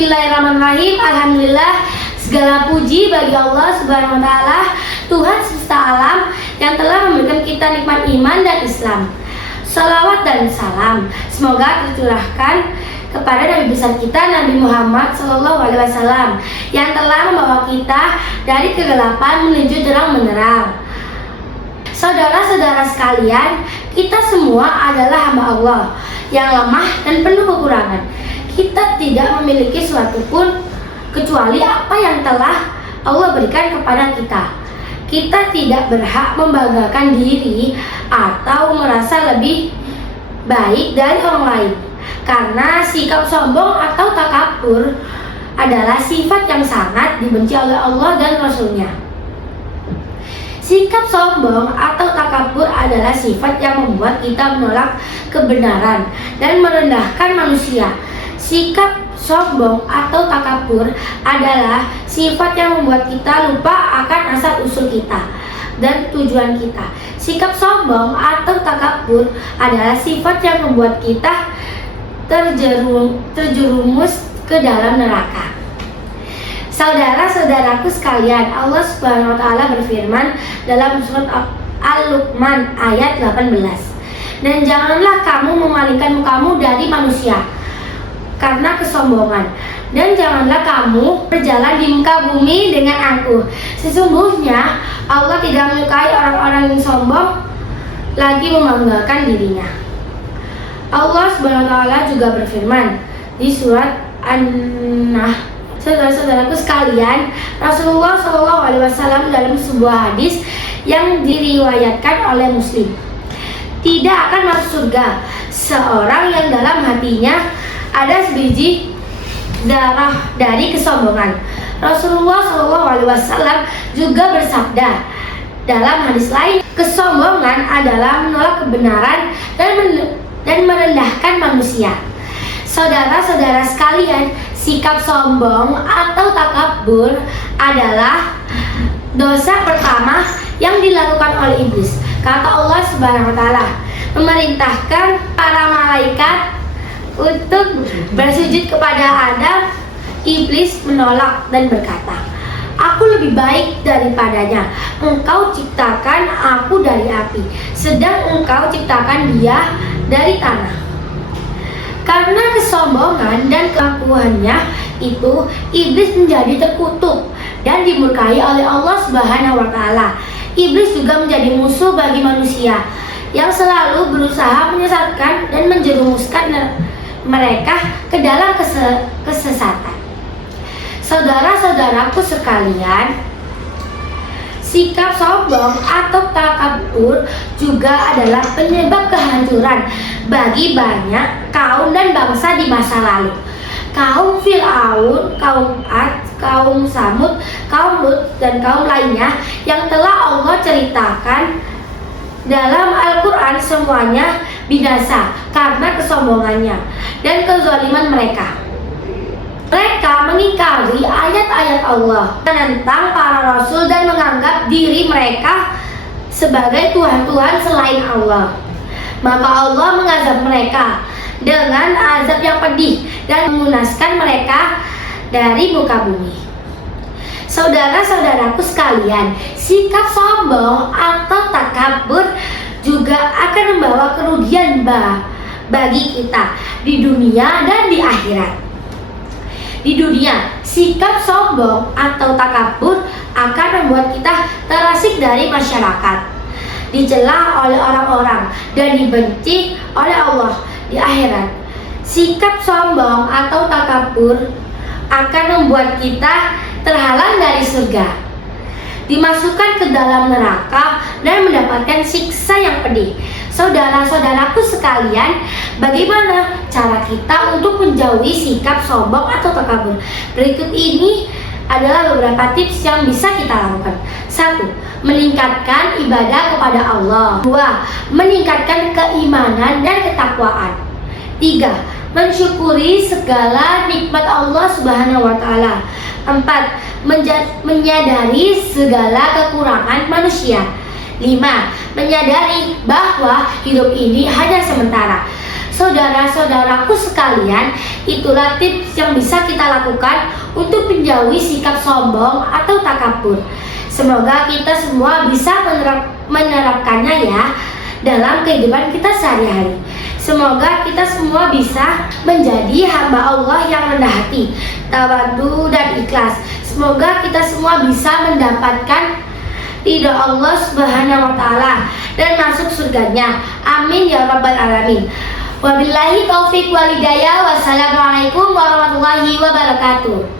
Bismillahirrahmanirrahim. Alhamdulillah, segala puji bagi Allah Subhanahu wa taala, Tuhan semesta alam yang telah memberikan kita nikmat iman dan Islam. Salawat dan salam semoga tercurahkan kepada Nabi besar kita Nabi Muhammad SAW yang telah membawa kita dari kegelapan menuju terang benderang. Saudara-saudara sekalian, kita semua adalah hamba Allah yang lemah dan penuh kekurangan. Kita tidak memiliki suatu pun kecuali apa yang telah Allah berikan kepada kita. Kita tidak berhak membanggakan diri atau merasa lebih baik dari orang lain, karena sikap sombong atau takabur adalah sifat yang sangat dibenci oleh Allah dan Rasul-Nya. Sikap sombong atau takabur adalah sifat yang membuat kita menolak kebenaran dan merendahkan manusia. Sikap sombong atau takabur adalah sifat yang membuat kita lupa akan asal-usul kita dan tujuan kita. Sikap sombong atau takabur adalah sifat yang membuat kita terjerumus ke dalam neraka. Saudara-saudaraku sekalian, Allah Subhanahu wa taala berfirman dalam surat Al-Luqman ayat 18. Dan janganlah kamu memalingkan mukamu dari manusia karena kesombongan, dan janganlah kamu berjalan di muka bumi dengan angkuh. Sesungguhnya Allah tidak menyukai orang-orang yang sombong lagi membanggakan dirinya. Allah Subhanahu wa taala juga berfirman di surat An-Nahl. Saudara-saudaraku sekalian, Rasulullah SAW dalam sebuah hadis yang diriwayatkan oleh Muslim, tidak akan masuk surga seorang yang dalam hatinya ada sebiji darah dari kesombongan. Rasulullah SAW juga bersabda dalam hadis lain, kesombongan adalah menolak kebenaran dan merendahkan manusia. Saudara-saudara sekalian, sikap sombong atau takabur adalah dosa pertama yang dilakukan oleh iblis. Kata Allah Subhanahu wa taala, memerintahkan para malaikat untuk bersujud kepada Adam. Iblis menolak dan berkata, aku lebih baik daripadanya. Engkau ciptakan aku dari api, sedang engkau ciptakan dia dari tanah. Karena kesombongan dan keakuannya itu, iblis menjadi terkutuk dan dimurkai oleh Allah Subhanahu wa taala. Iblis juga menjadi musuh bagi manusia yang selalu berusaha menyesatkan dan menjerumuskan mereka ke dalam kesesatan. Saudara-saudaraku sekalian, sikap sombong atau takabur juga adalah penyebab kehancuran bagi banyak kaum dan bangsa di masa lalu. Kaum Fir'aun, kaum Ad, kaum Samud, kaum Lut, dan kaum lainnya yang telah Allah ceritakan dalam Al-Quran semuanya binasa karena kesombongannya dan kezaliman mereka. Mereka mengingkari ayat-ayat Allah, menentang para rasul dan menganggap diri mereka sebagai Tuhan-Tuhan selain Allah. Maka Allah mengazab mereka dengan azab yang pedih dan memunaskan mereka dari muka bumi. Saudara-saudaraku sekalian, sikap sombong atau takabur juga akan membawa kerugian bagi kita di dunia dan di akhirat. Di dunia, sikap sombong atau takabur akan membuat kita terasing dari masyarakat, dicela oleh orang-orang, dan dibenci oleh Allah di akhirat. Sikap sombong atau takabur akan membuat kita terhalang dari surga, dimasukkan ke dalam neraka, dan mendapatkan siksa yang pedih. Saudara-saudaraku sekalian, bagaimana cara kita untuk menjauhi sikap sombong atau takabur? Berikut ini adalah beberapa tips yang bisa kita lakukan. 1. Meningkatkan ibadah kepada Allah. 2. Meningkatkan keimanan dan ketakwaan. 3. Mensyukuri segala nikmat Allah Subhanahu wa taala. 4. Menyadari segala kekurangan manusia. 5. Menyadari bahwa hidup ini hanya sementara. Saudara-saudaraku sekalian, itulah tips yang bisa kita lakukan untuk menjauhi sikap sombong atau takabur. Semoga kita semua bisa menerapkannya ya dalam kehidupan kita sehari-hari. Semoga kita semua bisa menjadi hamba Allah yang rendah hati, tawadu dan ikhlas. Semoga kita semua bisa mendapatkan ridho Allah Subhanahu wa taala dan masuk surganya. Amin ya rabbal alamin. Wabillahi taufik wal hidayah. Wassalamualaikum warahmatullahi wabarakatuh.